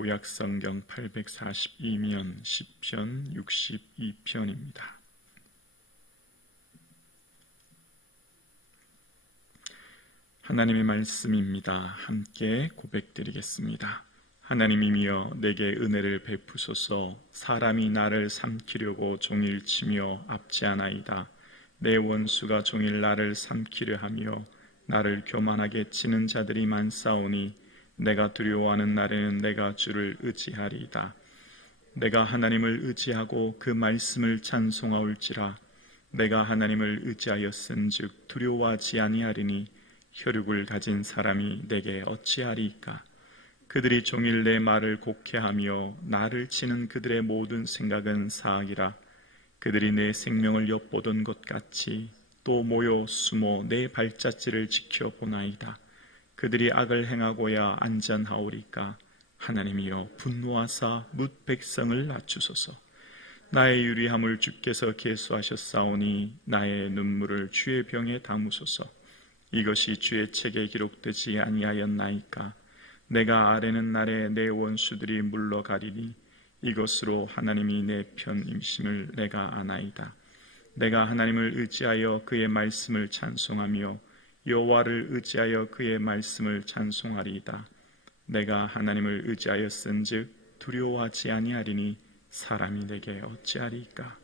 구약성경 842면 시편 62편입니다. 하나님의 말씀입니다. 함께 고백드리겠습니다. 하나님이여 내게 은혜를 베푸소서. 사람이 나를 삼키려고 종일 치며 압제하나이다. 내 원수가 종일 나를 삼키려 하며 나를 교만하게 치는 자들이 많사오니 내가 두려워하는 날에는 내가 주를 의지하리이다. 내가 하나님을 의지하고 그 말씀을 찬송하올지라. 내가 하나님을 의지하였은즉 두려워하지 아니하리니 혈육을 가진 사람이 내게 어찌하리이까. 그들이 종일 내 말을 곡해하며 나를 치는 그들의 모든 생각은 사악이라. 그들이 내 생명을 엿보던 것 같이 또 모여 숨어 내 발자취를 지켜보나이다. 그들이 악을 행하고야 안전하오리까. 하나님이여 분노하사 뭇 백성을 낮추소서. 나의 유리함을 주께서 계수하셨사오니 나의 눈물을 주의 병에 담으소서. 이것이 주의 책에 기록되지 아니하였나이까. 내가 아뢰는 날에 내 원수들이 물러가리니 이것으로 하나님이 내 편임심을 내가 아나이다. 내가 하나님을 의지하여 그의 말씀을 찬송하며 여호와를 의지하여 그의 말씀을 찬송하리이다. 내가 하나님을 의지하였은즉 두려워하지 아니하리니 사람이 내게 어찌하리이까.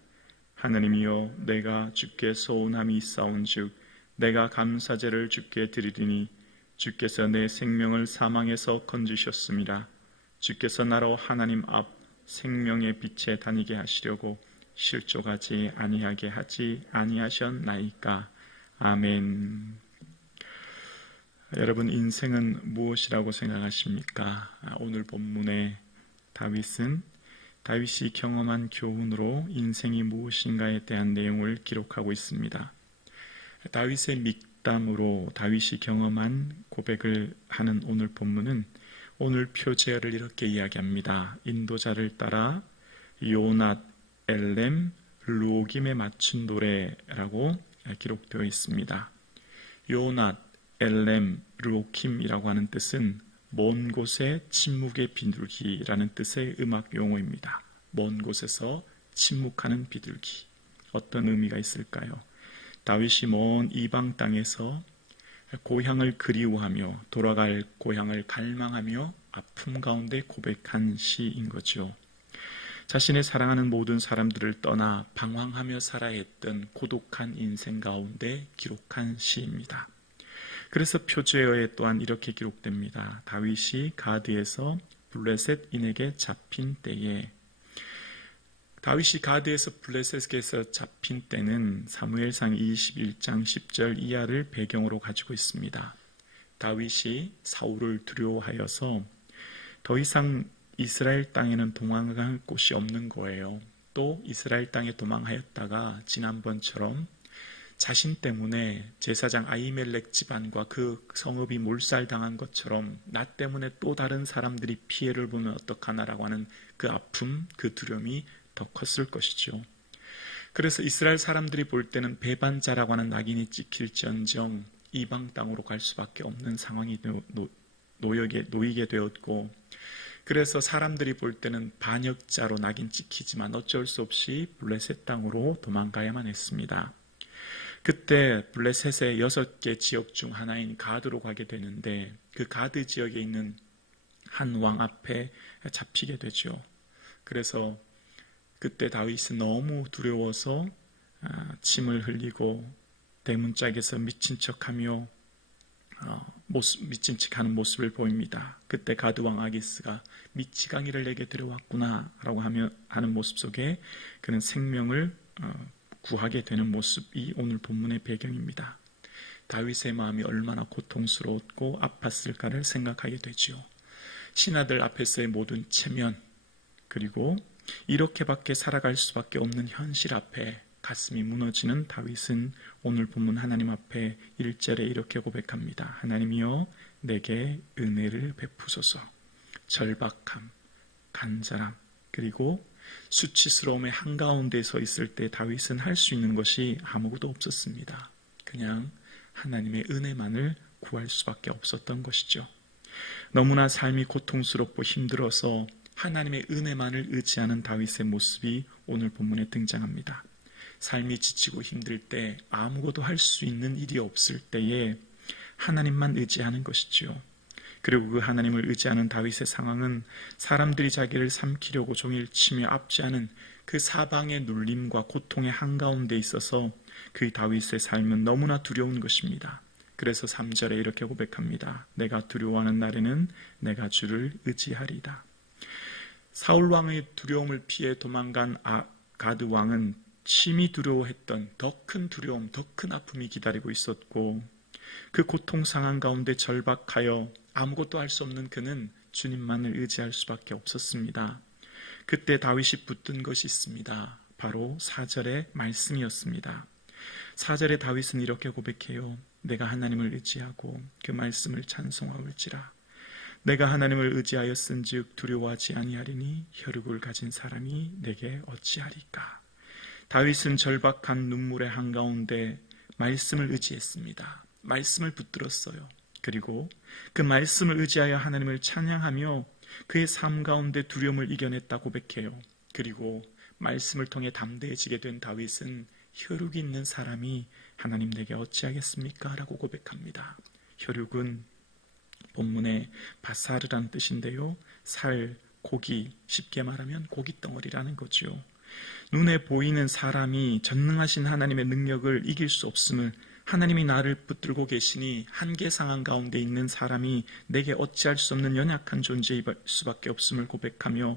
하나님이여 내가 주께 서운함이 있사온즉 내가 감사제를 주께 드리리니 주께서 내 생명을 사망에서 건지셨습니다. 주께서 나로 하나님 앞 생명의 빛에 다니게 하시려고 실족하지 아니하게 하지 아니하셨나이까. 아멘. 여러분, 인생은 무엇이라고 생각하십니까? 오늘 본문의 다윗이 경험한 교훈으로 인생이 무엇인가에 대한 내용을 기록하고 있습니다. 다윗의 믹담으로 다윗이 경험한 고백을 하는 오늘 본문은 오늘 표제어를 이렇게 이야기합니다. 인도자를 따라 요낫, 엘렘, 루오김에 맞춘 노래라고 기록되어 있습니다. 요낫, 엘렘, 루오킴이라고 하는 뜻은 먼 곳에 침묵의 비둘기라는 뜻의 음악 용어입니다. 먼 곳에서 침묵하는 비둘기. 어떤 의미가 있을까요? 다윗이 먼 이방 땅에서 고향을 그리워하며 돌아갈 고향을 갈망하며 아픔 가운데 고백한 시인 거죠. 자신의 사랑하는 모든 사람들을 떠나 방황하며 살아야 했던 고독한 인생 가운데 기록한 시입니다. 그래서 표제어에 또한 이렇게 기록됩니다. 다윗이 가드에서 블레셋인에게 잡힌 때에. 다윗이 가드에서 블레셋에서 잡힌 때는 사무엘상 21장 10절 이하를 배경으로 가지고 있습니다. 다윗이 사울을 두려워하여서 더 이상 이스라엘 땅에는 도망갈 곳이 없는 거예요. 또 이스라엘 땅에 도망하였다가 지난번처럼 자신 때문에 제사장 아히멜렉 집안과 그 성읍이 몰살당한 것처럼 나 때문에 또 다른 사람들이 피해를 보면 어떡하나라고 하는 그 아픔, 그 두려움이 더 컸을 것이죠. 그래서 이스라엘 사람들이 볼 때는 배반자라고 하는 낙인이 찍힐지언정 이방 땅으로 갈 수밖에 없는 상황이 놓이게 되었고, 그래서 사람들이 볼 때는 반역자로 낙인 찍히지만 어쩔 수 없이 블레셋 땅으로 도망가야만 했습니다. 그때 블레셋의 6개 지역 중 하나인 가드로 가게 되는데 그 가드 지역에 있는 한 왕 앞에 잡히게 되죠. 그래서 그때 다윗은 너무 두려워서 침을 흘리고 대문짝에서 미친 척하며 미친 척하는 모습을 보입니다. 그때 가드왕 아기스가 미치광이를 내게 들여왔구나 라고 하는 모습 속에 그는 생명을 구하게 되는 모습이 오늘 본문의 배경입니다. 다윗의 마음이 얼마나 고통스러웠고 아팠을까를 생각하게 되죠. 신하들 앞에서의 모든 체면, 그리고 이렇게밖에 살아갈 수밖에 없는 현실 앞에 가슴이 무너지는 다윗은 오늘 본문 하나님 앞에 1절에 이렇게 고백합니다. 하나님이여 내게 은혜를 베푸소서. 절박함, 간절함, 그리고 수치스러움의 한가운데 서 있을 때 다윗은 할 수 있는 것이 아무것도 없었습니다. 그냥 하나님의 은혜만을 구할 수밖에 없었던 것이죠. 너무나 삶이 고통스럽고 힘들어서 하나님의 은혜만을 의지하는 다윗의 모습이 오늘 본문에 등장합니다. 삶이 지치고 힘들 때 아무것도 할 수 있는 일이 없을 때에 하나님만 의지하는 것이지요. 그리고 그 하나님을 의지하는 다윗의 상황은 사람들이 자기를 삼키려고 종일 치며 압제하는 그 사방의 눌림과 고통의 한가운데 있어서 그 다윗의 삶은 너무나 두려운 것입니다. 그래서 3절에 이렇게 고백합니다. 내가 두려워하는 날에는 내가 주를 의지하리다. 사울 왕의 두려움을 피해 도망간 아가드 왕은 심히 두려워했던 더 큰 두려움, 더 큰 아픔이 기다리고 있었고 그 고통 상황 가운데 절박하여 아무것도 할 수 없는 그는 주님만을 의지할 수밖에 없었습니다. 그때 다윗이 붙든 것이 있습니다. 바로 4절의 말씀이었습니다. 4절에 다윗은 이렇게 고백해요. 내가 하나님을 의지하고 그 말씀을 찬송하올지라. 내가 하나님을 의지하였은즉 두려워하지 아니하리니 혈육을 가진 사람이 내게 어찌하리까. 다윗은 절박한 눈물의 한가운데 말씀을 의지했습니다. 말씀을 붙들었어요. 그리고 그 말씀을 의지하여 하나님을 찬양하며 그의 삶 가운데 두려움을 이겨냈다 고백해요. 그리고 말씀을 통해 담대해지게 된 다윗은 혈육이 있는 사람이 하나님 내게 어찌하겠습니까? 라고 고백합니다. 혈육은 본문에 바사르란 뜻인데요. 살, 고기, 쉽게 말하면 고깃덩어리라는 거죠. 눈에 보이는 사람이 전능하신 하나님의 능력을 이길 수 없음을, 하나님이 나를 붙들고 계시니 한계 상황 가운데 있는 사람이 내게 어찌할 수 없는 연약한 존재일 수밖에 없음을 고백하며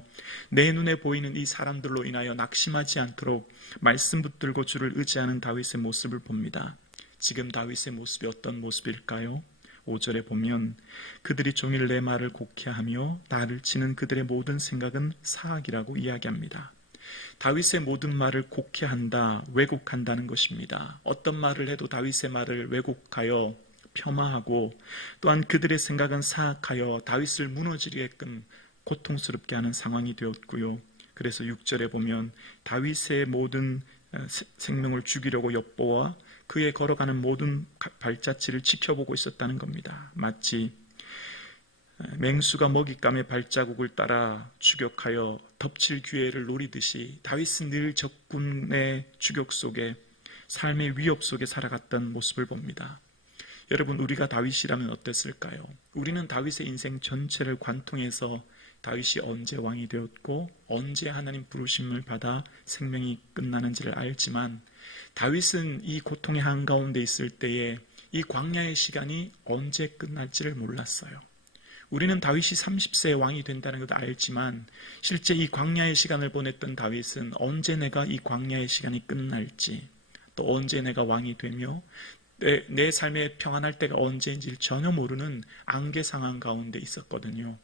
내 눈에 보이는 이 사람들로 인하여 낙심하지 않도록 말씀 붙들고 주를 의지하는 다윗의 모습을 봅니다. 지금 다윗의 모습이 어떤 모습일까요? 5절에 보면 그들이 종일 내 말을 곡해하며 나를 치는 그들의 모든 생각은 사악이라고 이야기합니다. 다윗의 모든 말을 곡해한다, 왜곡한다는 것입니다. 어떤 말을 해도 다윗의 말을 왜곡하여 폄하하고 또한 그들의 생각은 사악하여 다윗을 무너지게끔 고통스럽게 하는 상황이 되었고요. 그래서 6절에 보면 다윗의 모든 생명을 죽이려고 엿보아 그의 걸어가는 모든 발자취를 지켜보고 있었다는 겁니다. 마치 맹수가 먹잇감의 발자국을 따라 추격하여 덮칠 기회를 노리듯이 다윗은 늘 적군의 추격 속에 삶의 위협 속에 살아갔던 모습을 봅니다. 여러분, 우리가 다윗이라면 어땠을까요? 우리는 다윗의 인생 전체를 관통해서 다윗이 언제 왕이 되었고 언제 하나님 부르심을 받아 생명이 끝나는지를 알지만 다윗은 이 고통의 한가운데 있을 때에 이 광야의 시간이 언제 끝날지를 몰랐어요. 우리는 다윗이 30세에 왕이 된다는 것도 알지만 실제 이 광야의 시간을 보냈던 다윗은 언제 내가 이 광야의 시간이 끝날지 또 언제 내가 왕이 되며 내 삶에 평안할 때가 언제인지를 전혀 모르는 안개 상황 가운데 있었거든요.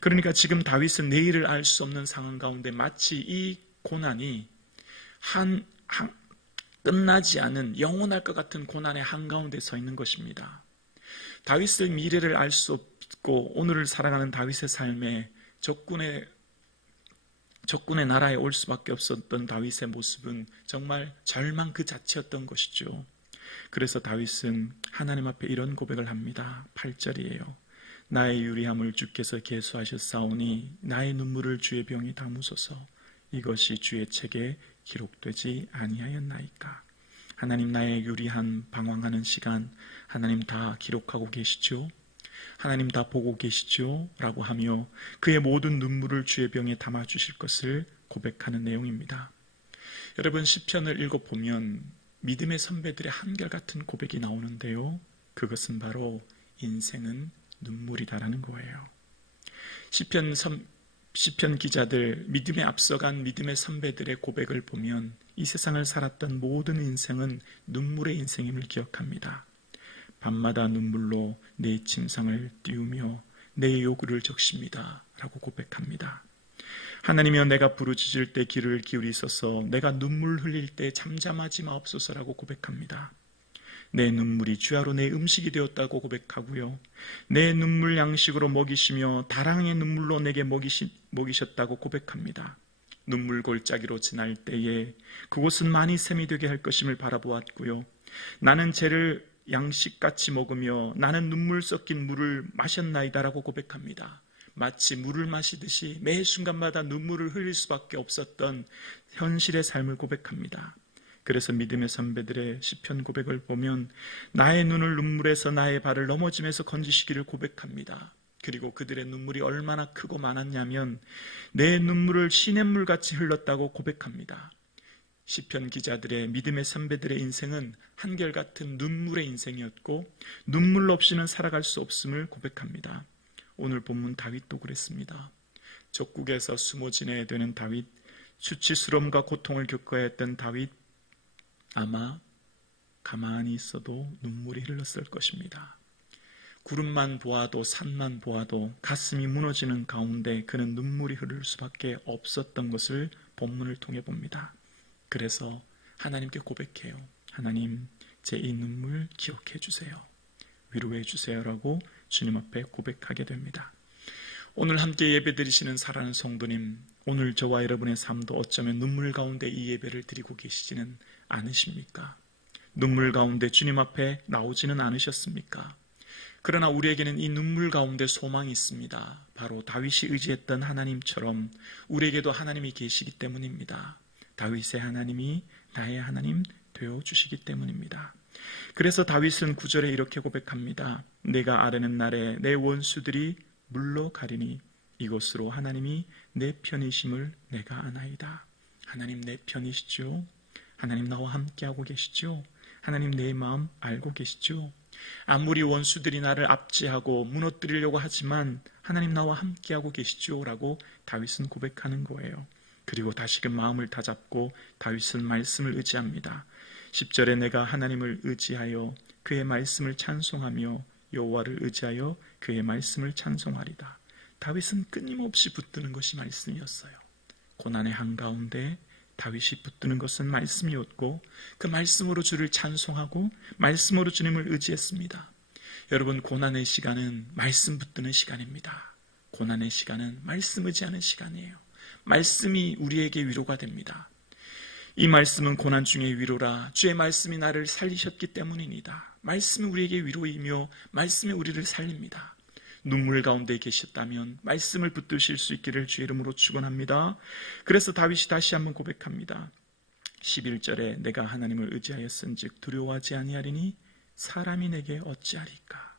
그러니까 지금 다윗은 내일을 알 수 없는 상황 가운데 마치 이 고난이 끝나지 않은 영원할 것 같은 고난의 한가운데 서 있는 것입니다. 다윗의 미래를 알 수 없고 오늘을 살아가는 다윗의 삶에 적군의 나라에 올 수밖에 없었던 다윗의 모습은 정말 절망 그 자체였던 것이죠. 그래서 다윗은 하나님 앞에 이런 고백을 합니다. 8절이에요. 나의 유리함을 주께서 계수하셨사오니 나의 눈물을 주의 병에 담으소서. 이것이 주의 책에 기록되지 아니하였나이까. 하나님, 나의 유리한 방황하는 시간 하나님 다 기록하고 계시죠? 하나님 다 보고 계시죠? 라고 하며 그의 모든 눈물을 주의 병에 담아주실 것을 고백하는 내용입니다. 여러분, 시편을 읽어보면 믿음의 선배들의 한결같은 고백이 나오는데요. 그것은 바로 인생은 눈물이다라는 거예요. 시편 기자들, 믿음에 앞서간 믿음의 선배들의 고백을 보면 이 세상을 살았던 모든 인생은 눈물의 인생임을 기억합니다. 밤마다 눈물로 내 침상을 띄우며 내 요구를 적십니다 라고 고백합니다. 하나님이여, 내가 부르짖을 때 귀를 기울이소서. 내가 눈물 흘릴 때 잠잠하지 마옵소서라고 고백합니다. 내 눈물이 주야로 내 음식이 되었다고 고백하고요. 내 눈물 양식으로 먹이시며 다랑의 눈물로 내게 먹이셨다고 고백합니다. 눈물 골짜기로 지날 때에 그곳은 많이 샘이 되게 할 것임을 바라보았고요. 나는 죄를 양식같이 먹으며 나는 눈물 섞인 물을 마셨나이다라고 고백합니다. 마치 물을 마시듯이 매 순간마다 눈물을 흘릴 수밖에 없었던 현실의 삶을 고백합니다. 그래서 믿음의 선배들의 시편 고백을 보면 나의 눈을 눈물에서 나의 발을 넘어짐에서 건지시기를 고백합니다. 그리고 그들의 눈물이 얼마나 크고 많았냐면 내 눈물을 시냇물같이 흘렀다고 고백합니다. 시편 기자들의 믿음의 선배들의 인생은 한결같은 눈물의 인생이었고 눈물 없이는 살아갈 수 없음을 고백합니다. 오늘 본문 다윗도 그랬습니다. 적국에서 숨어 지내야 되는 다윗, 수치스러움과 고통을 겪어야 했던 다윗, 아마 가만히 있어도 눈물이 흘렀을 것입니다. 구름만 보아도 산만 보아도 가슴이 무너지는 가운데 그는 눈물이 흐를 수밖에 없었던 것을 본문을 통해 봅니다. 그래서 하나님께 고백해요. 하나님, 제 이 눈물 기억해 주세요. 위로해 주세요라고 주님 앞에 고백하게 됩니다. 오늘 함께 예배드리시는 사랑하는 성도님, 오늘 저와 여러분의 삶도 어쩌면 눈물 가운데 이 예배를 드리고 계시지는 않으십니까? 눈물 가운데 주님 앞에 나오지는 않으셨습니까? 그러나 우리에게는 이 눈물 가운데 소망이 있습니다. 바로 다윗이 의지했던 하나님처럼 우리에게도 하나님이 계시기 때문입니다. 다윗의 하나님이 나의 하나님 되어주시기 때문입니다. 그래서 다윗은 9절에 이렇게 고백합니다. 내가 아뢰는 날에 내 원수들이 물러가리니 이것으로 하나님이 내 편이심을 내가 아나이다. 하나님 내 편이시죠? 하나님 나와 함께하고 계시죠? 하나님 내 마음 알고 계시죠? 아무리 원수들이 나를 압제하고 무너뜨리려고 하지만 하나님 나와 함께하고 계시죠? 라고 다윗은 고백하는 거예요. 그리고 다시금 마음을 다잡고 다윗은 말씀을 의지합니다. 10절에 내가 하나님을 의지하여 그의 말씀을 찬송하며 여호와를 의지하여 그의 말씀을 찬송하리다. 다윗은 끊임없이 붙드는 것이 말씀이었어요. 고난의 한가운데 다윗이 붙드는 것은 말씀이었고 그 말씀으로 주를 찬송하고 말씀으로 주님을 의지했습니다. 여러분, 고난의 시간은 말씀 붙드는 시간입니다. 고난의 시간은 말씀 의지하는 시간이에요. 말씀이 우리에게 위로가 됩니다. 이 말씀은 고난 중의 위로라. 주의 말씀이 나를 살리셨기 때문입니다. 말씀이 우리에게 위로이며 말씀이 우리를 살립니다. 눈물 가운데 계셨다면 말씀을 붙드실 수 있기를 주의 이름으로 축원합니다. 그래서 다윗이 다시 한번 고백합니다. 11절에 내가 하나님을 의지하였은즉 두려워하지 아니하리니 사람이 내게 어찌하리까.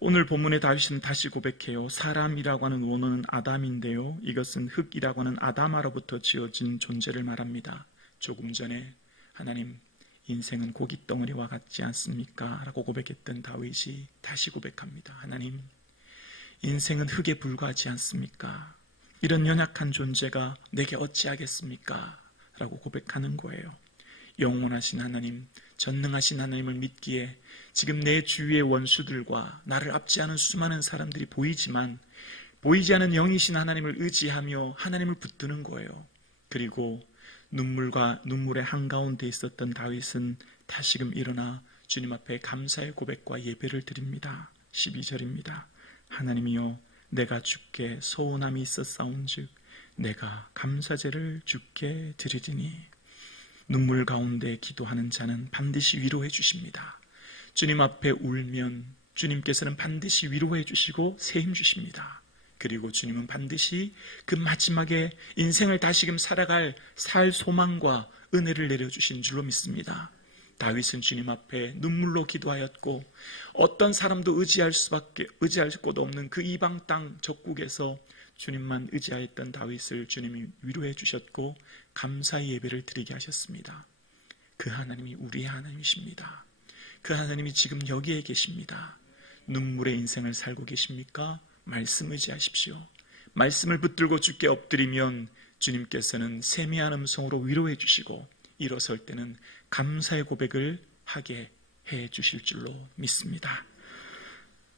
오늘 본문의 다윗은 다시 고백해요. 사람이라고 하는 원어는 아담인데요, 이것은 흙이라고 하는 아담아로부터 지어진 존재를 말합니다. 조금 전에 하나님, 인생은 고깃덩어리와 같지 않습니까? 라고 고백했던 다윗이 다시 고백합니다. 하나님, 인생은 흙에 불과하지 않습니까? 이런 연약한 존재가 내게 어찌하겠습니까? 라고 고백하는 거예요. 영원하신 하나님, 전능하신 하나님을 믿기에 지금 내 주위의 원수들과 나를 압제하는 수많은 사람들이 보이지만 보이지 않는 영이신 하나님을 의지하며 하나님을 붙드는 거예요. 그리고 눈물과 눈물의 한가운데 있었던 다윗은 다시금 일어나 주님 앞에 감사의 고백과 예배를 드립니다. 12절입니다. 하나님이여, 내가 주께 서운함이 있었사온즉 내가 감사제를 주께 드리리니. 눈물 가운데 기도하는 자는 반드시 위로해 주십니다. 주님 앞에 울면 주님께서는 반드시 위로해 주시고 세임 주십니다. 그리고 주님은 반드시 그 마지막에 인생을 다시금 살아갈 살 소망과 은혜를 내려주신 줄로 믿습니다. 다윗은 주님 앞에 눈물로 기도하였고 어떤 사람도 의지할 곳 없는 그 이방 땅 적국에서 주님만 의지하였던 다윗을 주님이 위로해 주셨고 감사의 예배를 드리게 하셨습니다. 그 하나님이 우리의 하나님이십니다. 그 하나님이 지금 여기에 계십니다. 눈물의 인생을 살고 계십니까? 말씀 의지하십시오. 말씀을 붙들고 주께 엎드리면 주님께서는 세미한 음성으로 위로해 주시고 일어설 때는 감사의 고백을 하게 해 주실 줄로 믿습니다.